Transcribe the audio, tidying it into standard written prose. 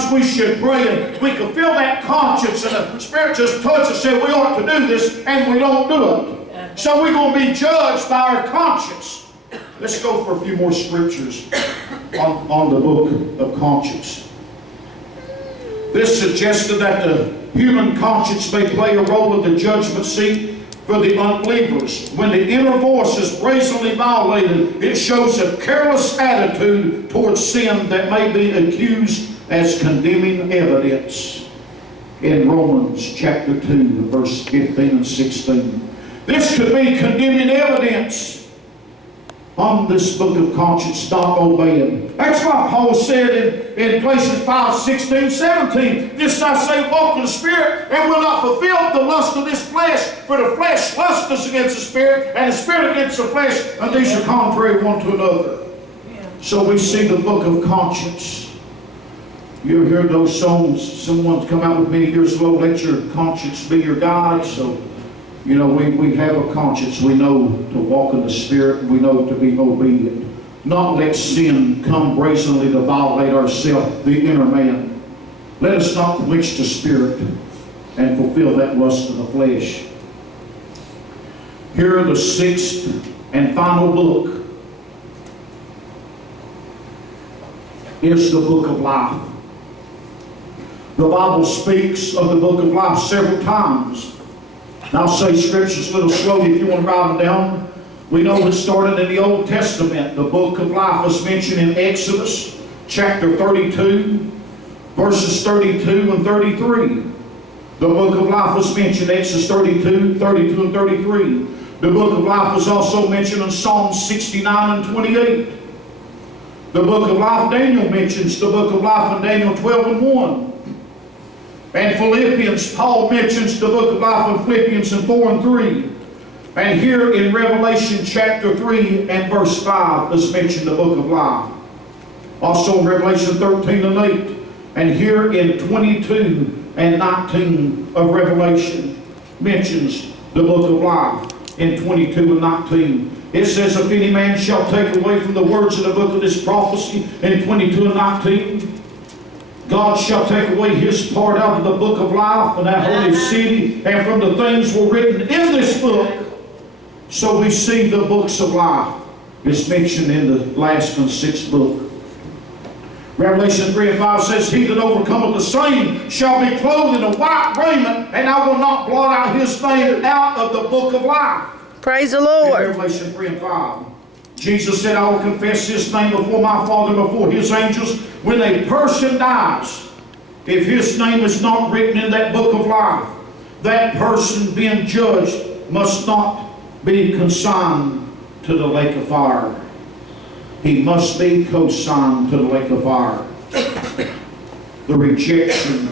sometimes we should pray and we can feel that conscience and the Spirit just touches us and say we ought to do this and we don't do it. So we're going to be judged by our conscience. Let's go for a few more scriptures on the book of conscience. This suggested that the human conscience may play a role in the judgment seat for the unbelievers. When the inner voice is brazenly violated, it shows a careless attitude towards sin that may be accused as condemning evidence. In Romans chapter 2, verse 15 and 16. This could be condemning evidence on this book of conscience, not obeying. That's why Paul said in Galatians 5, 16, 17, this I say, walk in the Spirit, and will not fulfill the lust of this flesh, for the flesh lusts against the Spirit, and the Spirit against the flesh, and these are contrary one to another. So we see the book of conscience. You ever heard those songs? Someone's come out with many years ago, let your conscience be your guide. So you know, we have a conscience. We know to walk in the Spirit. We know to be obedient. Not let sin come brazenly to violate ourselves, the inner man. Let us not quench the Spirit and fulfill that lust of the flesh. Here, the sixth and final book is the book of life. The Bible speaks of the book of life several times. I'll say scriptures a little slowly if you want to write them down. We know it started in the Old Testament. The book of life was mentioned in Exodus chapter 32, verses 32 and 33. The book of life was mentioned in Exodus 32, 32 and 33. The book of life was also mentioned in Psalm 69 and 28. The book of life, Daniel mentions the book of life in Daniel 12 and 1. And Philippians, Paul mentions the book of life in Philippians in 4 and 3. And here in Revelation chapter 3 and verse 5 is mentioned the book of life. Also in Revelation 13 and 8. And here in 22 and 19 of Revelation mentions the book of life in 22 and 19. It says, if any man shall take away from the words of the book of this prophecy in 22 and 19, God shall take away his part out of the book of life and that holy city, and from the things were written in this book. So we see the books of life is mentioned in the last and sixth book. Revelation 3 and 5 says, he that overcometh the same shall be clothed in a white raiment, and I will not blot out his name out of the book of life. Praise the Lord. In Revelation 3 and 5. Jesus said, I will confess his name before my Father, before his angels. When a person dies, if his name is not written in that book of life, that person being judged must not be consigned to the lake of fire. He must be consigned to the lake of fire. The rejection